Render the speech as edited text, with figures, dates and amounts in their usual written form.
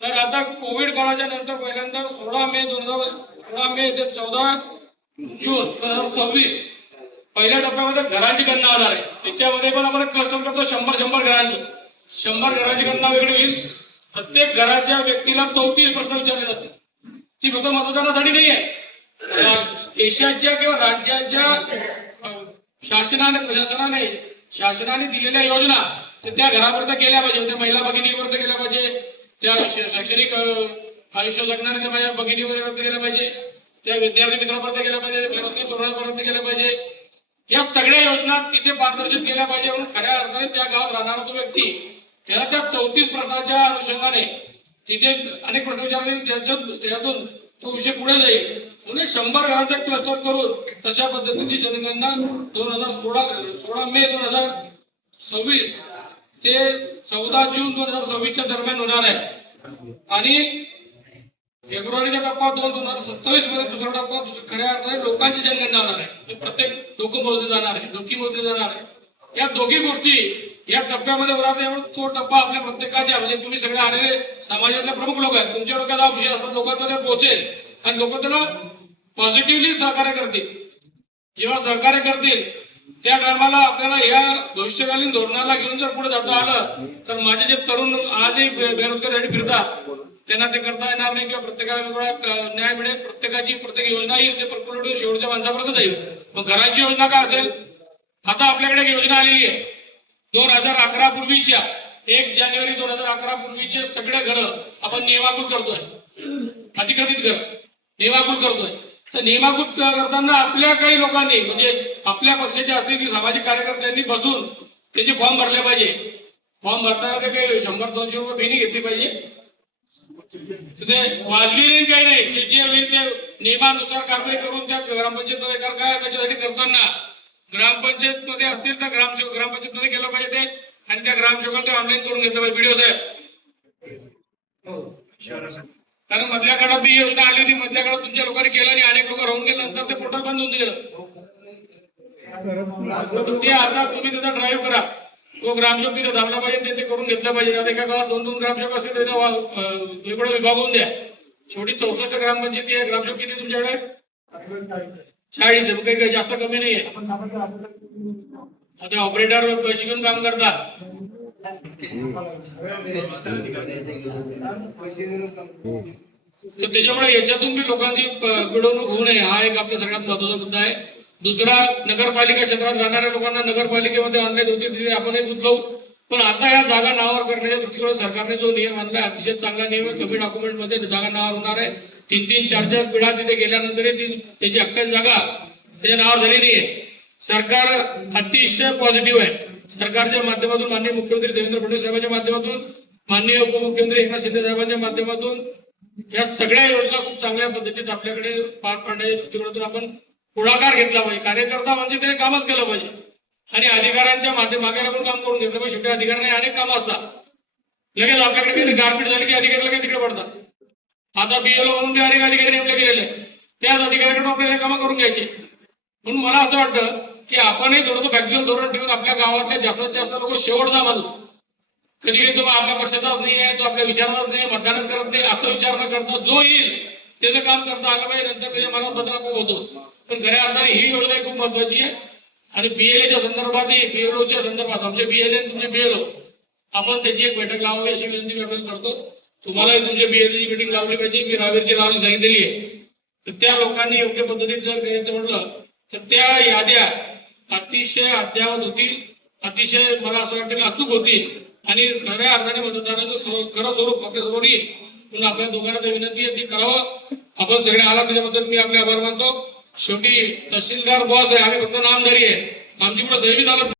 तर आता कोविड काळाच्या नंतर पहिल्यांदा 16 मे ते 14 जून 2026 पहिल्या टप्प्यामध्ये घरांची गणना होणार आहे. त्याच्यामध्ये पण आपण क्लस्टर करतो 100 घरांचं. 100 घरांची गणना वेगळी होईल. प्रत्येक घराच्या व्यक्तीला 34 प्रश्न विचारले जातील. ती फक्त मतदानासाठी नाही आहे, देशाच्या किंवा राज्याच्या शासनाने दिलेल्या योजना त्या घरापर्यंत गेल्या पाहिजे, त्या महिला भगिनीपर्यंत गेल्या पाहिजे, त्या शैक्षणिक आयुष्य जगणाऱ्या माझ्या भगिनीपर्यंत गेल्या पाहिजे, त्या विद्यार्थी मित्रांपर्यंत गेल्या पाहिजे, बेरोजगार तरुणांपर्यंत गेल्या पाहिजे. या सगळ्या योजना तिथे पारदर्शक केल्या पाहिजे. म्हणून खऱ्या अर्थाने त्या गावात राहणारा तो व्यक्ती त्याला त्या 34 प्रश्नाच्या अनुषंगाने तिथे अनेक प्रश्न विचारले, त्यातून तो विषय पुढे जाईल. म्हणून 100 घरांचा क्लस्टर करून तशा पद्धतीची जनगणना 16 मे 2026 ते 14 जून 2026 दरम्यान होणार आहे. आणि फेब्रुवारीचा टप्पा 2027 मध्ये दुसरा टप्पा खऱ्या अर्थाने लोकांची जनगणना होणार आहे. प्रत्येक लोक मोजले जाणार आहे, लोकी मोजले जाणार आहे. या दोघी गोष्टी या टप्प्यामध्ये होणार नाही. तो टप्पा आपल्या प्रत्येकाच्या म्हणजे तुम्ही सगळे आलेले समाजातले प्रमुख लोक आहेत, तुमच्या डोक्यात हा विषय असतात, लोकांमध्ये पोहोचेल आणि लोक त्याला पॉझिटिव्हली सहकार्य करतील. जेव्हा सहकार्य करतील त्या टायमाला आपल्याला या भविष्यकालीन धोरणाला घेऊन जर पुढे जाता आलं तर माझे जे तरुण आजही बेरोजगारी फिरतात त्यांना ते करता येणार नाही किंवा प्रत्येकाला वेगळा न्याय मिळेल. प्रत्येक योजना येईल ते प्रकल्प शेवटच्या माणसापर्यंत जाईल. मग घरांची योजना काय असेल? आता आपल्याकडे एक योजना आलेली आहे 2011 पूर्वीच्या 1 जानेवारी 2011 पूर्वीचे सगळे घर आपण नियमाकृत करतोय, अतिक्रमित घर नियमाकृत करतोय. तर नियमाकृत करताना आपल्या काही लोकांनी म्हणजे आपल्या पक्षाचे असतील की सामाजिक कार्यकर्त्यांनी बसून त्याचे फॉर्म भरले पाहिजे. फॉर्म भरताना ते काही 100-200 रुपये फी घेतली पाहिजे. ते वाजवी काही नाही, जे होईल ते नियमानुसार कारवाई करून त्या ग्रामपंचायत मध्ये काय त्याच्यासाठी करताना ग्रामपंचायत मध्ये असतील तर ग्रामसेवक ग्रामपंचायत मध्ये केलं पाहिजे ते, आणि त्या ग्रामसेवकांनी ते ऑनलाईन करून घेतलं पाहिजे. व्हिडिओ साहेब, कारण मधल्या काळात ही योजना आली होती, मधल्या काळात तुमच्या लोकांनी केलं आणि अनेक लोक राहून गेले, नंतर ते पोर्टल बंद होऊन गेलं. ते आता तुम्ही त्याचा ड्राईव्ह करा. तो ग्रामसेवक तिथे थांबला पाहिजे, ते करून घेतलं पाहिजे. आता एका गावात 2-2 ग्रामसेवक असतील त्याचा वेगळं विभाग होऊन द्या. शेवटी 64 ग्रामपंचायती आहे. ग्रामसेवक किती तुमच्याकडे? 40. काही जास्त कमी नाही आहे. आता ऑपरेटर पैसे घेऊन काम करतात. त्याच्यामुळे याच्यातून बी लोकांची पिळवणूक होऊ नये हा एक आपल्या सगळ्यात महत्वाचा मुद्दा आहे. दुसरा, नगरपालिका क्षेत्रात राहणाऱ्या लोकांना नगरपालिकेमध्ये ऑनलाईन होते तिथे आपणही गुंतवू. पण आता या जागा नावावर करण्याच्या दृष्टीकोन सरकारने जो नियम आणलाय अतिशय चांगला नियम आहे. कमी डॉक्युमेंट मध्ये जागा नावावर होणार आहे. 3-3, 4-4 पिढ्या तिथे गेल्यानंतरही त्याची हक्काची जागा त्याच्या नावावर झालेली आहे. सरकार अतिशय पॉझिटिव्ह आहे. सरकारच्या माध्यमातून माननीय मुख्यमंत्री देवेंद्र फडणवीस साहेबांच्या माध्यमातून, माननीय उपमुख्यमंत्री एकनाथ शिंदे साहेबांच्या माध्यमातून या सगळ्या योजना खूप चांगल्या पद्धतीत आपल्याकडे पार पाडण्याच्या दृष्टिकोनातून आपण पुढाकार घेतला पाहिजे. कार्यकर्ता म्हणजे ते कामच केलं पाहिजे आणि अधिकाऱ्यांच्या मागे लागून काम करून घेतलं पाहिजे. शेवटी अधिकाऱ्यांना अनेक कामं असतात. लगेच आपल्याकडे काही गारपीट झाली की अधिकारी लगेच तिकडे पडतात. आता बीएलओ म्हणून बी अनेक अधिकारी नेमले गेलेले आहेत. त्याच अधिकाऱ्यांकडून आपल्याला कामं करून घ्यायचे. म्हणून मला असं वाटतं की आपणही थोडंसं फॅक्च्युअल धोरण ठेवून आपल्या गावातल्या जास्तीत जास्त लोक शेवटचा माणूस, कधी कधी तो आपल्या पक्षाचाच नाही आहे, तो आपल्या विचाराचाच नाही, मतदानच करत नाही असं विचार न करता जो येईल त्याचं काम करता आलं पाहिजे. नंतर त्याच्या मनात बदल खूप होतो. पण खऱ्या अर्थाने ही योजना खूप महत्वाची आहे. आणि बीएलएच्या संदर्भातही, बीएलओच्या संदर्भात आमचे बीएलए तुमचे बीएलओ आपण त्याची एक बैठक लावावी अशी विनंती करतो. तुम्हालाही तुमच्या बीएलएची मीटिंग लावली पाहिजे. मी रावेरची लावणी सांगितलेली आहे. तर त्या लोकांनी योग्य पद्धतीने जर करायचं म्हटलं तर त्या याद्या अतिशय अद्ययावत होतील, अतिशय मला असं वाटतं अचूक होतील आणि खऱ्या अर्थाने मतदानाचं खरं स्वरूप आपल्या समोर येईल. म्हणून आपल्या दोघांना विनंती आहे ती करावं. आपण सगळे आला त्याच्याबद्दल मी आपले आभार मानतो. शेवटी तहसीलदार बॉस आहे, आम्ही फक्त नामधारी आहे. आमची पुढे सही झालं